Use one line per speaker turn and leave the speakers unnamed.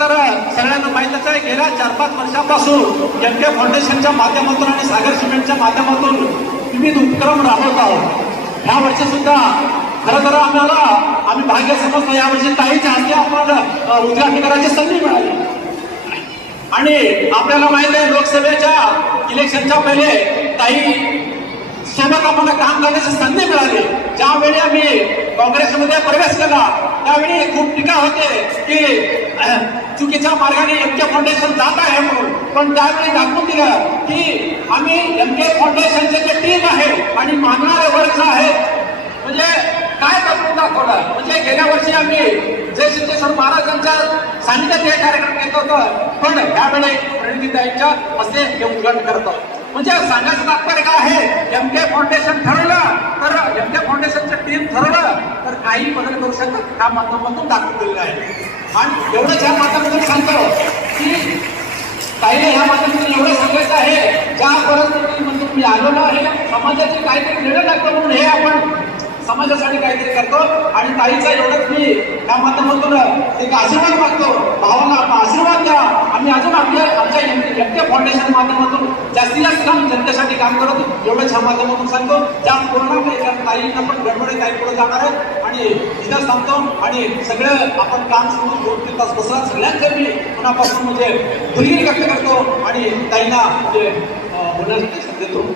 तर सगळ्यांना माहीतच आहे गेल्या चार पाच वर्षापासून एम के फाउंडेशनच्या माध्यमातून आणि सागर सिमेंटच्या माध्यमातून विविध उपक्रम राबवत आहोत. ह्या वर्षी सुद्धा खरं तर आम्हाला आम्ही भाग्य समजतो यावर्षी ताईच्या हस्ते आम्हाला उद्घाटन करायची संधी मिळाली. आणि आपल्याला माहीत आहे लोकसभेच्या इलेक्शनच्या पहिले ताई सोबत आम्हाला काम करण्याची संधी मिळाली. ज्यावेळी आम्ही काँग्रेसमध्ये प्रवेश केला त्यावेळी खूप टीका होते की चुकीच्या मार्गाने एम के फाउंडेशन जात आहे म्हणून. पण त्यावेळी दाखवून दिलं की आम्ही एम के फाउंडेशनचे जे टीम आहे आणि मानणारे वर्ष आहे म्हणजे काय करून दाखवलं? म्हणजे गेल्या वर्षी आम्ही जय सिद्धेश्वर महाराजांच्या सानिध्यात हे कार्यक्रम घेत होतं पण यावेळी प्रणितीताईंच्या असे हे उद्घाटन करतो म्हणजे सांगायचं तात्पर्य काय आहे? एम के फाउंडेशन ठरवलं तर एम के फाउंडेशनचं टीम ठरवलं तर काही बदल करू शकतात ह्या माध्यमातून दाखवून दिलेलं आहे. आणि एवढंच ह्या माध्यमातून ताईने ह्या माध्यमातून एवढं सांगायचं आहे ज्या परिस्थिती म्हणजे मी आलेलो आहे समाजाची काहीतरी निर्णय लागतो म्हणून हे आपण समाजासाठी काहीतरी करतो आणि ताईचा एवढंच मी त्या माध्यमातून एक आशीर्वाद मागतो भावाला आशीर्वाद द्या आम्ही अजून आपल्या आमच्या एमके फाउंडेशन माध्यमातून एवढं करतो माध्यमातून सांगतो. त्या पूर्ण ताईंना पण गडबडे ताई पुढे जाणार आहे आणि इथं सांगतो आणि सगळं आपण काम समजून दोन तीन तास बसला सगळ्यांचे मी मनापासून म्हणजे दिलगिरी व्यक्त करतो आणि ताईंना म्हणजे बोलण्यासाठी देतो.